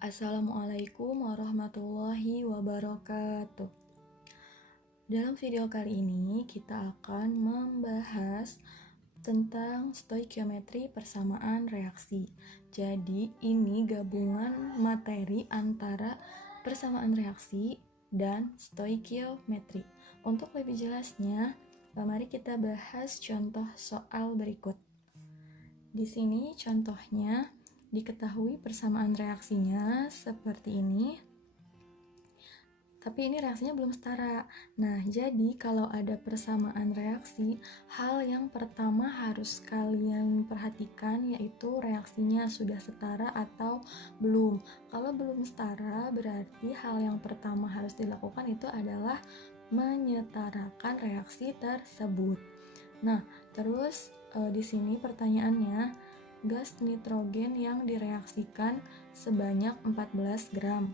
Assalamualaikum warahmatullahi wabarakatuh. Dalam video kali ini kita akan membahas tentang stoikiometri persamaan reaksi. Jadi ini gabungan materi antara persamaan reaksi dan stoikiometri. Untuk lebih jelasnya, mari kita bahas contoh soal berikut. Di sini contohnya diketahui persamaan reaksinya seperti ini, tapi ini reaksinya belum setara. Nah, jadi kalau ada persamaan reaksi, hal yang pertama harus kalian perhatikan yaitu reaksinya sudah setara atau belum. Kalau belum setara, berarti hal yang pertama harus dilakukan itu adalah menyetarakan reaksi tersebut. Nah, terus di sini pertanyaannya, gas nitrogen yang direaksikan sebanyak 14 gram.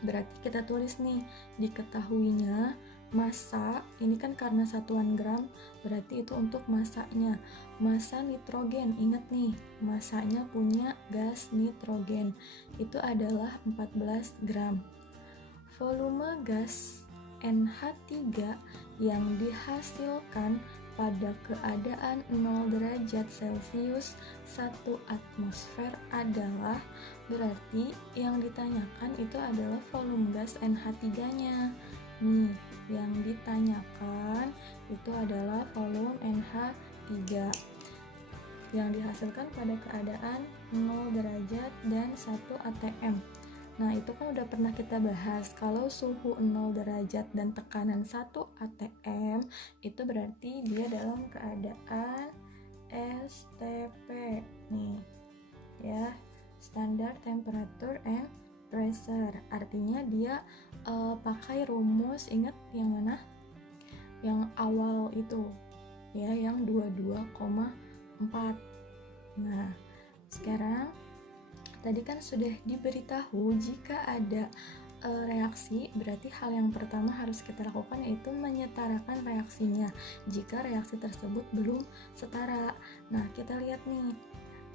Berarti kita tulis nih, diketahuinya massa, ini kan karena satuan gram, berarti itu untuk massanya. Massa nitrogen, ingat nih, massanya punya gas nitrogen, itu adalah 14 gram. Volume gas NH3 yang dihasilkan pada keadaan 0 derajat Celcius 1 atmosfer adalah, berarti yang ditanyakan itu adalah volume gas NH3-nya. Nih, yang ditanyakan itu adalah volume NH3 yang dihasilkan pada keadaan 0 derajat dan 1 atm. Nah, itu kan udah pernah kita bahas. Kalau suhu 0 derajat dan tekanan 1 atm, itu berarti dia dalam keadaan STP. Nih, ya, standard temperature and pressure. Artinya dia pakai rumus, ingat yang mana? Yang awal itu, ya, yang 22,4. Nah, sekarang tadi kan sudah diberitahu jika ada reaksi, berarti hal yang pertama harus kita lakukan yaitu menyetarakan reaksinya jika reaksi tersebut belum setara. Nah, kita lihat nih,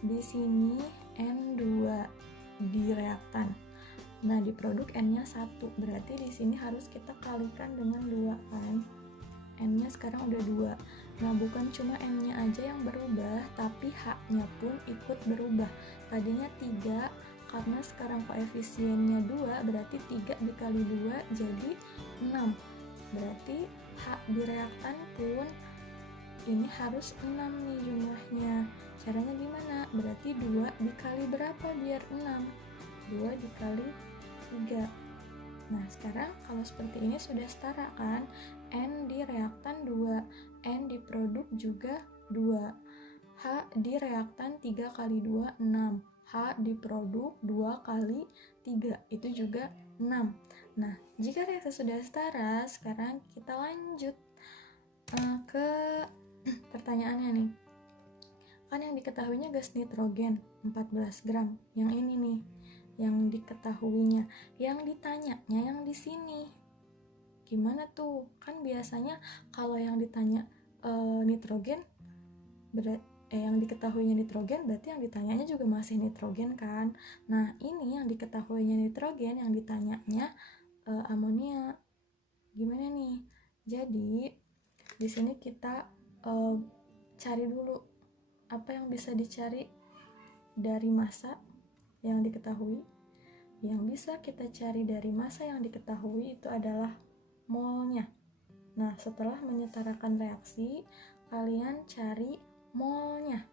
di sini N2 di reaktan. Nah, di produk N-nya 1, berarti di sini harus kita kalikan dengan 2 kan. N-nya sekarang udah 2. Nah, bukan cuma N-nya aja yang berubah, tapi H-nya pun ikut berubah. Tadinya 3, karena sekarang koefisiennya 2, berarti 3 dikali 2 jadi 6. Berarti H di reaktan pun ini harus 6 nih jumlahnya. Caranya gimana? Berarti 2 dikali berapa biar 6? 2 dikali 3. Nah, sekarang kalau seperti ini sudah setara kan? N di reaktan 2, N di produk juga 2. H di reaktan 3 kali 2, 6. H di produk 2 kali 3, itu juga 6. Nah, jika reaksi sudah setara, sekarang kita lanjut ke pertanyaannya nih. Kan yang diketahuinya gas nitrogen 14 gram. Yang ini nih, yang diketahuinya. Yang ditanyanya yang di sini. Gimana tuh? Kan biasanya kalau yang ditanya nitrogen, yang diketahuinya nitrogen, berarti yang ditanyanya juga masih nitrogen kan. Nah, ini yang diketahuinya nitrogen, yang ditanyanya amonia. Gimana nih? Jadi di sini kita cari dulu apa yang bisa dicari dari massa yang diketahui. Yang bisa kita cari dari massa yang diketahui itu adalah molnya. Nah, setelah menyetarakan reaksi, kalian cari molnya,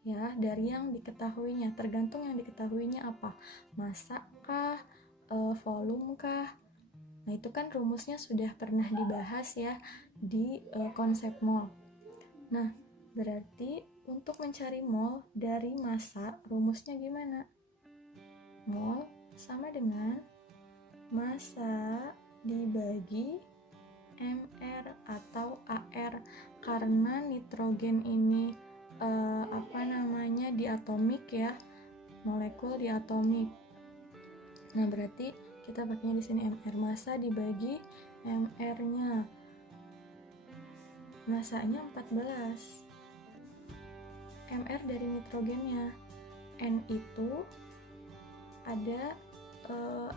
ya, dari yang diketahuinya. Tergantung yang diketahuinya apa, massa kah, volume kah. Nah, itu kan rumusnya sudah pernah dibahas ya di konsep mol. Nah, berarti untuk mencari mol dari massa, rumusnya gimana? Mol sama dengan massa dibagi mR atau AR, karena nitrogen ini diatomik ya, molekul diatomik. Nah, berarti kita pakainya di sini mR, massa dibagi mR-nya. Massanya 14. mR dari nitrogennya, N itu ada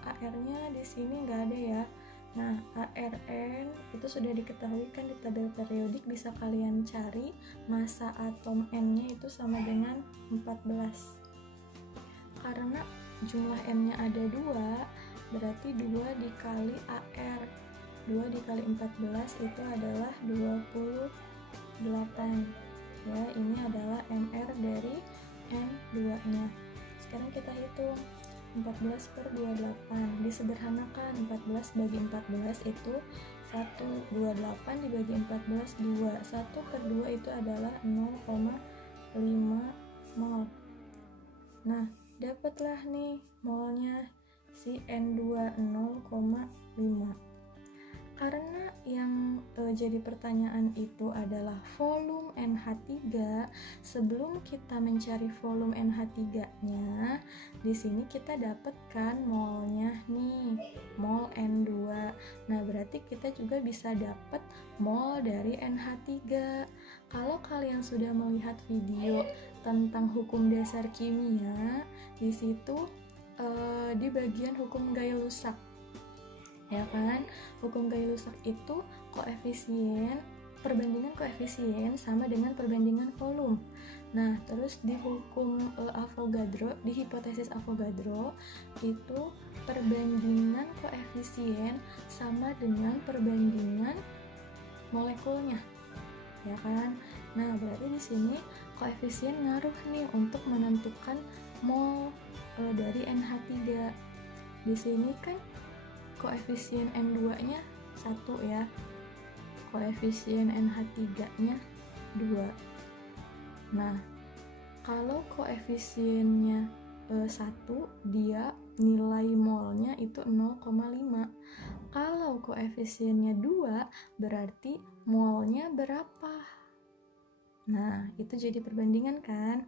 AR-nya di sini nggak ada ya. Nah, ARN itu sudah diketahui kan di tabel periodik, bisa kalian cari massa atom N-nya itu sama dengan 14. Karena jumlah N-nya ada 2, berarti 2 dikali AR. 2 dikali 14 itu adalah 28. Ya, ini adalah MR dari N2-nya. Sekarang kita hitung 14 per 28, disederhanakan 14 bagi 14 itu 1, 28 dibagi 14 2, 1 per 2 itu adalah 0,5 mol. Nah, dapatlah nih molnya si N2 0,5. Karena yang jadi pertanyaan itu adalah volume NH3, sebelum kita mencari volume NH3-nya, di sini kita dapatkan molnya nih, mol N2. Nah, berarti kita juga bisa dapat mol dari NH3. Kalau kalian sudah melihat video tentang hukum dasar kimia, di situ di bagian hukum Gay-Lussac, ya kan, hukum Gay-Lussac itu perbandingan koefisien sama dengan perbandingan volume. Nah, terus di hukum Avogadro, di hipotesis Avogadro itu perbandingan koefisien sama dengan perbandingan molekulnya, ya kan. Nah, berarti di sini koefisien ngaruh nih untuk menentukan mol dari NH3. Di sini kan koefisien N2-nya 1 ya, koefisien NH3-nya 2. Nah, kalau koefisiennya 1, dia nilai molnya itu 0,5. Kalau koefisiennya 2, berarti molnya berapa? Nah, itu jadi perbandingan kan?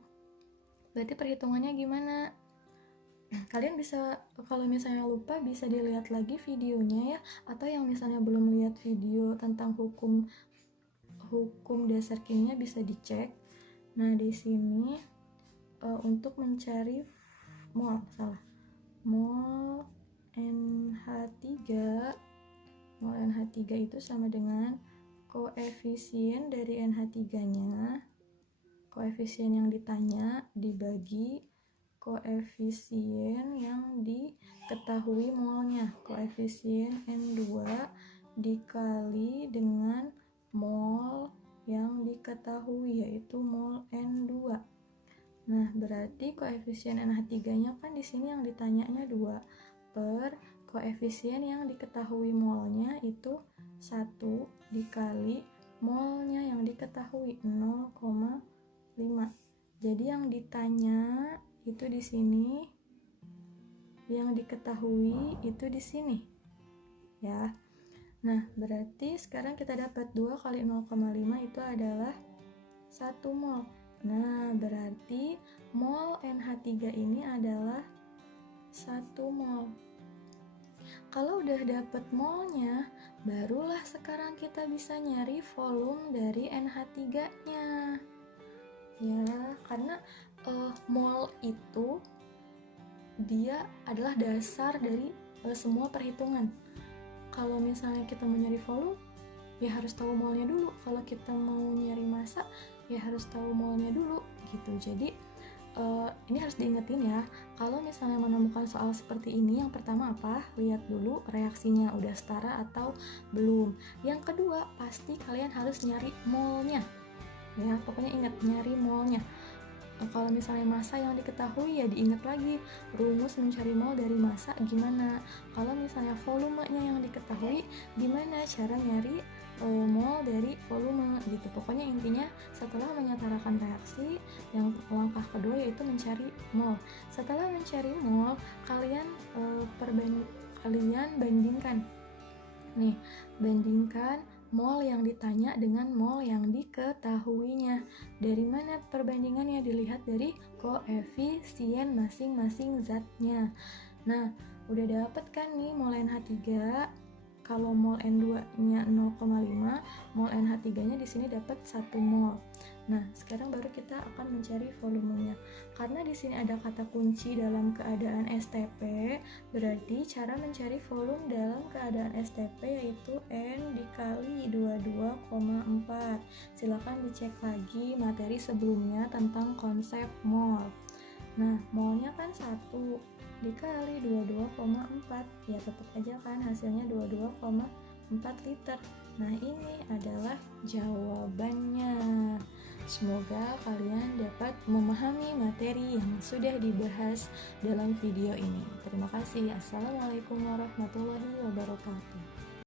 Berarti perhitungannya gimana? Kalian bisa, kalau misalnya lupa, bisa dilihat lagi videonya ya, atau yang misalnya belum lihat video tentang hukum dasar kimia bisa dicek. Nah, di sini untuk mencari mol NH3, mol NH3 itu sama dengan koefisien dari NH3-nya, koefisien yang ditanya dibagi koefisien yang diketahui molnya, koefisien N2 dikali dengan mol yang diketahui, yaitu mol N2. Nah, berarti koefisien NH3-nya kan di sini yang ditanyanya 2 per koefisien yang diketahui molnya itu 1 dikali molnya yang diketahui 0,5. Jadi yang ditanya itu di sini, yang diketahui itu di sini ya. Nah, berarti sekarang kita dapat 2 kali 0,5 itu adalah 1 mol. Nah, berarti mol NH3 ini adalah 1 mol. Kalau udah dapet molnya, barulah sekarang kita bisa nyari volume dari NH3-nya. Ya, karena mol itu dia adalah dasar dari semua perhitungan. Kalau misalnya kita mau nyari volume, ya harus tahu molnya dulu. Kalau kita mau nyari massa, ya harus tahu molnya dulu gitu. Jadi ini harus diingetin ya, kalau misalnya menemukan soal seperti ini, yang pertama apa? Lihat dulu reaksinya udah setara atau belum. Yang kedua, pasti kalian harus nyari molnya ya, pokoknya ingat nyari molnya. Kalau misalnya massa yang diketahui, ya diingat lagi rumus mencari mol dari massa gimana. Kalau misalnya volumenya yang diketahui, gimana cara nyari mol dari volume gitu. Pokoknya intinya setelah menyetarakan reaksi, yang langkah kedua yaitu mencari mol. Setelah mencari mol, kalian bandingkan nih, bandingkan mol yang ditanya dengan mol yang diketahuinya. Dari mana perbandingannya? Dilihat dari koefisien masing-masing zatnya. Nah, udah dapet kan nih mol NH3. Kalau mol N2-nya 0,5, mol NH3-nya di sini dapat 1 mol. Nah, sekarang baru kita akan mencari volumenya. Karena di sini ada kata kunci dalam keadaan STP, berarti cara mencari volume dalam keadaan STP yaitu N dikali 22,4. Silakan dicek lagi materi sebelumnya tentang konsep mol. Nah, molnya kan 1 dikali 22,4, ya tetap aja kan hasilnya 22,4 liter. Nah, ini adalah jawabannya. Semoga kalian dapat memahami materi yang sudah dibahas dalam video ini. Terima kasih. Assalamualaikum warahmatullahi wabarakatuh.